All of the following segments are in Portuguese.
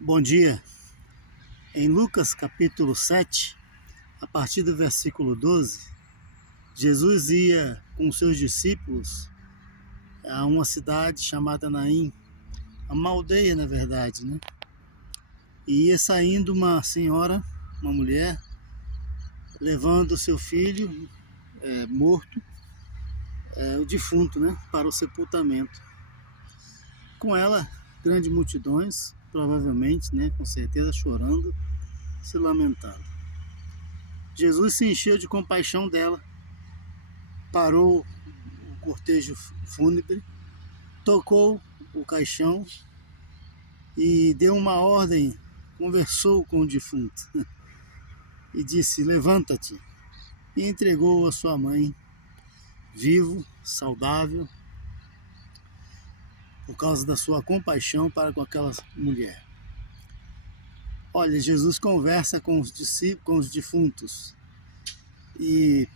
Bom dia. Em Lucas capítulo 7, a partir do versículo 12, Jesus ia com seus discípulos a uma cidade chamada Naim, uma aldeia na verdade, né? E ia saindo uma senhora, uma mulher, levando seu filho morto, o defunto, né? Para o sepultamento. Com ela, grandes multidões, provavelmente, né? Com certeza chorando, se lamentando. Jesus se encheu de compaixão dela, parou o cortejo fúnebre, tocou o caixão e deu uma ordem, conversou com o defunto e disse: levanta-te, e entregou a sua mãe, vivo, saudável, por causa da sua compaixão para com aquela mulher. Olha, Jesus conversa com os discípulos, com os defuntos, e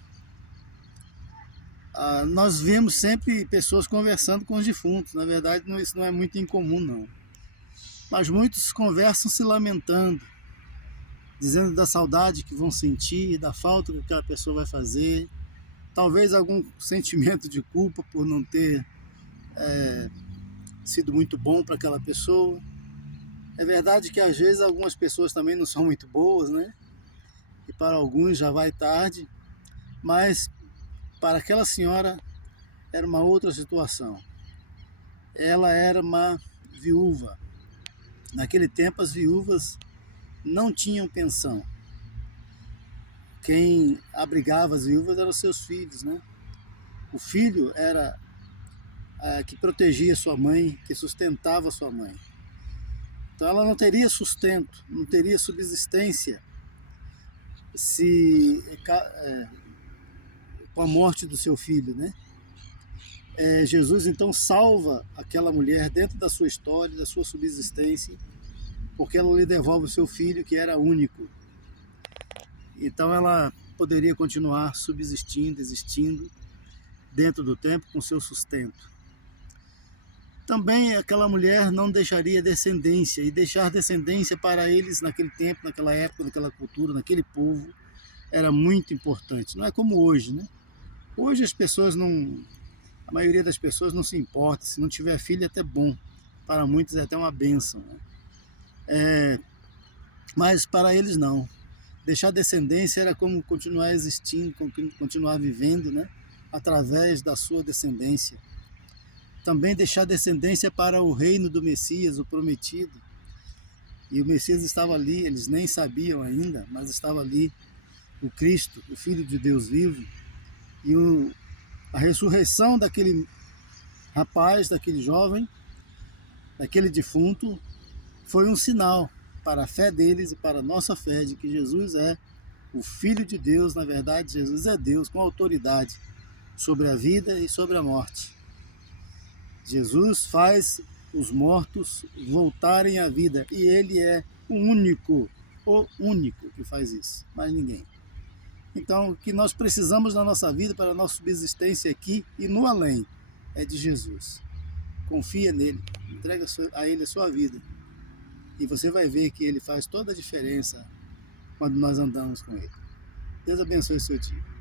nós vemos sempre pessoas conversando com os defuntos. Na verdade, isso não é muito incomum, não. Mas muitos conversam se lamentando, dizendo da saudade que vão sentir, da falta que aquela pessoa vai fazer, talvez algum sentimento de culpa por não ter sido muito bom para aquela pessoa. É verdade que às vezes algumas pessoas também não são muito boas, né? E para alguns já vai tarde, mas para aquela senhora era uma outra situação. Ela era uma viúva. Naquele tempo as viúvas não tinham pensão. Quem abrigava as viúvas eram seus filhos, né? O filho era que protegia sua mãe, que sustentava sua mãe. Então ela não teria sustento, não teria subsistência com a morte do seu filho, né? Jesus então salva aquela mulher dentro da sua história, da sua subsistência, porque ela lhe devolve o seu filho, que era único. Então ela poderia continuar subsistindo, existindo dentro do tempo com seu sustento. Também aquela mulher não deixaria descendência, e deixar descendência para eles naquele tempo, naquela época, naquela cultura, naquele povo, era muito importante. Não é como hoje, né? Hoje as pessoas não... A maioria das pessoas não se importa. Se não tiver filho é até bom. Para muitos é até uma bênção, né? Mas para eles não. Deixar descendência era como continuar existindo, continuar vivendo, né? Através da sua descendência. Também deixar descendência para o reino do Messias, o prometido. E o Messias estava ali, eles nem sabiam ainda, mas estava ali o Cristo, o Filho de Deus vivo. E a ressurreição daquele rapaz, daquele jovem, daquele defunto, foi um sinal para a fé deles e para a nossa fé de que Jesus é o Filho de Deus. Na verdade, Jesus é Deus com autoridade sobre a vida e sobre a morte. Jesus faz os mortos voltarem à vida, e Ele é o único que faz isso, mais ninguém. Então, o que nós precisamos na nossa vida para a nossa subsistência aqui e no além é de Jesus. Confia nele, entrega a Ele a sua vida, e você vai ver que Ele faz toda a diferença quando nós andamos com Ele. Deus abençoe o seu dia.